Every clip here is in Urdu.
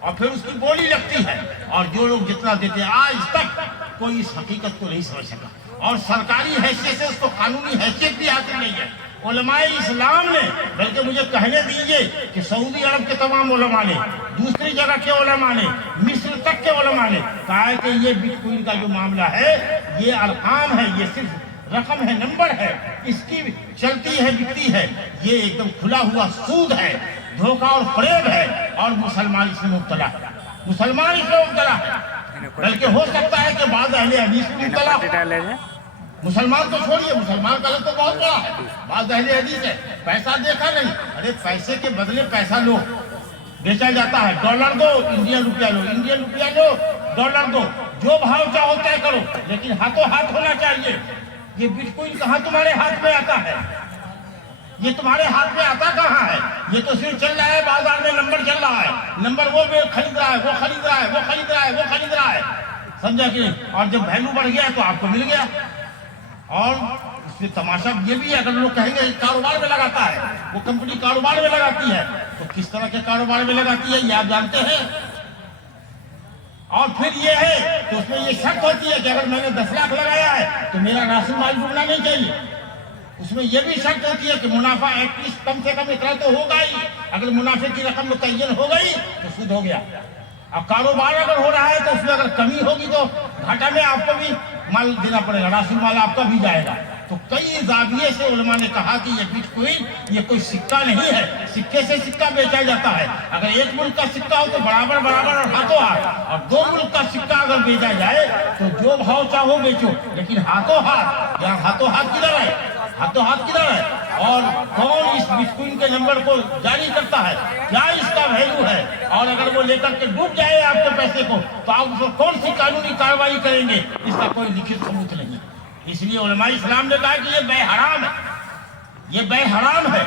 اور پھر اس کی بولی لگتی ہے، اور جو لوگ جتنا دیتے ہیں آج تک کوئی اس حقیقت کو نہیں سمجھ سکا، اور سرکاری حیثیت سے اس کو قانونی حیثیت بھی حاصل نہیں ہے۔ علماء اسلام نے، بلکہ مجھے کہنے دیجئے کہ سعودی عرب کے تمام علماء نے، دوسری جگہ کے علماء نے، مصر تک کے علماء نے کہا ہے کہ یہ بٹ کوائن کا جو معاملہ ہے یہ ارقام ہے، یہ صرف رقم ہے، نمبر ہے، اس کی چلتی ہے بکتی ہے، یہ ایک دم کھلا ہوا سود ہے، دھوکہ اور فریب ہے، اور مسلمان اس میں مبتلا ہے، مسلمان اس میں مبتلا ہے، بلکہ ہو سکتا ہے کہ بعض اہل حدیث میں مبتلا ہو۔ مسلمان تو چھوڑیے، مسلمان کا لفظ تو بہت بڑا ہے، بعض اہل حدیث ہے، پیسہ دیکھا نہیں، ارے پیسے کے بدلے پیسہ لو، بیچا جاتا ہے، ڈالر دو انڈین روپیہ لو، انڈین روپیہ لو ڈالر دو، جو بھاؤ چاہو طے کرو، لیکن ہاتھوں ہاتھ ہونا چاہیے۔ یہ بٹ کوائن کہاں تمہارے ہاتھ میں آتا ہے؟ یہ تمہارے ہاتھ میں آتا کہاں ہے؟ یہ تو صرف چل رہا ہے بازار میں، نمبر چل رہا ہے، نمبر وہ خرید رہا ہے، وہ خرید رہا ہے، وہ خرید رہا ہے، وہ خرید رہا ہے، سمجھا کہ نہیں؟ اور جب ویلیو بڑھ گیا تو آپ کو مل گیا۔ اور اس میں تماشا یہ بھی ہے، اگر لوگ کہیں گے کاروبار میں لگاتا ہے، وہ کمپنی کاروبار میں لگاتی ہے، تو کس طرح کے کاروبار میں لگاتی ہے یہ آپ جانتے ہیں۔ اور پھر یہ ہے کہ اس میں یہ شرط ہوتی ہے کہ اگر میں نے 10 لاکھ لگایا ہے تو میرا راس مال ڈوبنا نہیں چاہیے۔ اس میں یہ بھی شرط ہوتی ہے کہ منافع ایٹ لیسٹ کم سے کم اتنا تو ہوگا ہی، اگر منافع کی رقم متعین ہو گئی تو سود ہو گیا۔ اب کاروبار اگر ہو رہا ہے تو اس میں اگر کمی ہوگی تو گھاٹا میں آپ کو بھی مال دینا پڑے گا، راس مال آپ کا بھی جائے گا۔ تو کئی زاویے سے علماء نے کہا کہ یہ بٹ کوائن یہ کوئی سکہ نہیں ہے، سکے سے سکہ بیچا جاتا ہے، اگر ایک ملک کا سکہ ہو تو برابر برابر اور ہاتھوں ہاتھ، اور 2 ملک کا سکہ اگر بیچا جائے تو جو بھاؤ چاہو بیچو، لیکن ہاتھوں ہاتھ، یہاں ہاتھوں ہاتھ کدھر ہے؟ ہاتھوں ہاتھ کدھر ہے؟ اور کون اس بٹ کوائن کے نمبر کو جاری کرتا ہے؟ کیا اس کا ویلیو ہے؟ اور اگر وہ لے کر کے ڈوب جائے آپ کے پیسے کو تو آپ اس پر کون سی قانونی کارروائی کریں گے؟ اس کا کوئی لکھت ثبوت نہیں۔ اس لیے علماء اسلام نے کہا کہ یہ بے حرام ہے، یہ بے حرام ہے۔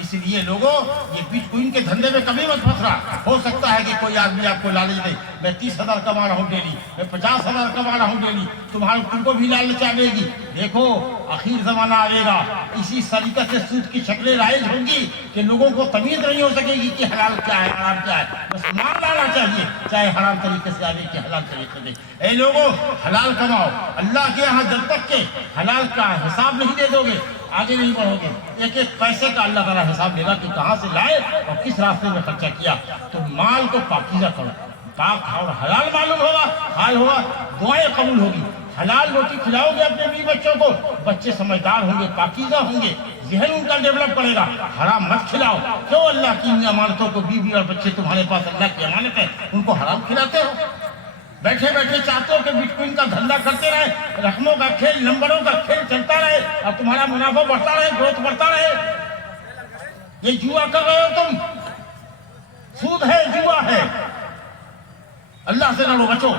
اس لیے لوگوں یہ بٹ کوائن کے دھندے میں کبھی مت پھنسنا۔ ہو سکتا ہے کہ کوئی آدمی آپ کو لالچ دے، میں 30,000 کما رہا ہوں ڈیلی، میں 50,000 کما رہا ہوں ڈیلی، تم کو بھی لالچ آئے گی۔ دیکھو آخر زمانہ آئے گا، اسی طریقے سے سود کی شکلیں رائج ہوں گی کہ لوگوں کو تمیز نہیں ہو سکے گی کہ حلال کیا ہے حرام کیا ہے، بس مان لانا چاہیے، چاہے حرام طریقے سے آئے کہ حلال طریقے سے۔ اے لوگوں حلال کماؤ، اللہ کے یہاں جب تک کہ حلال کا حساب نہیں دے دو گے آگے نہیں بڑھو گے۔ ایک ایک پیسے کا اللہ تعالیٰ حساب دے گا کہ کہاں سے لائے اور کس راستے میں خرچہ کیا۔ تو مال کو پاکیزہ کرو، پاک اور حلال معلوم ہوگا، حال ہوگا، دعائیں قبول ہوگی۔ حلال روٹی کھلاؤ گے اپنے بیوی بچوں کو، بچے سمجھدار ہوں گے، پاکیزہ ہوں گے، ذہن ان کا ڈیولپ کرے گا۔ حرام مت کھلاؤ، کیوں اللہ کی امانتوں کو، بیوی اور بچے تمہارے پاس اللہ کی امانت ہے، ان کو حرام کھلاتے ہو؟ بیٹھے بیٹھے چاہتے ہو کہ بٹ کوائن کا دھندا کرتے رہے، رقموں کا کھیل، نمبروں کا کھیل چلتا رہے اور تمہارا منافع بڑھتا رہے، گروتھ بڑھتا رہے۔ یہ جوا کر رہے ہو تم، سود ہے، جوا ہے۔ اللہ سے لڑو، بچو۔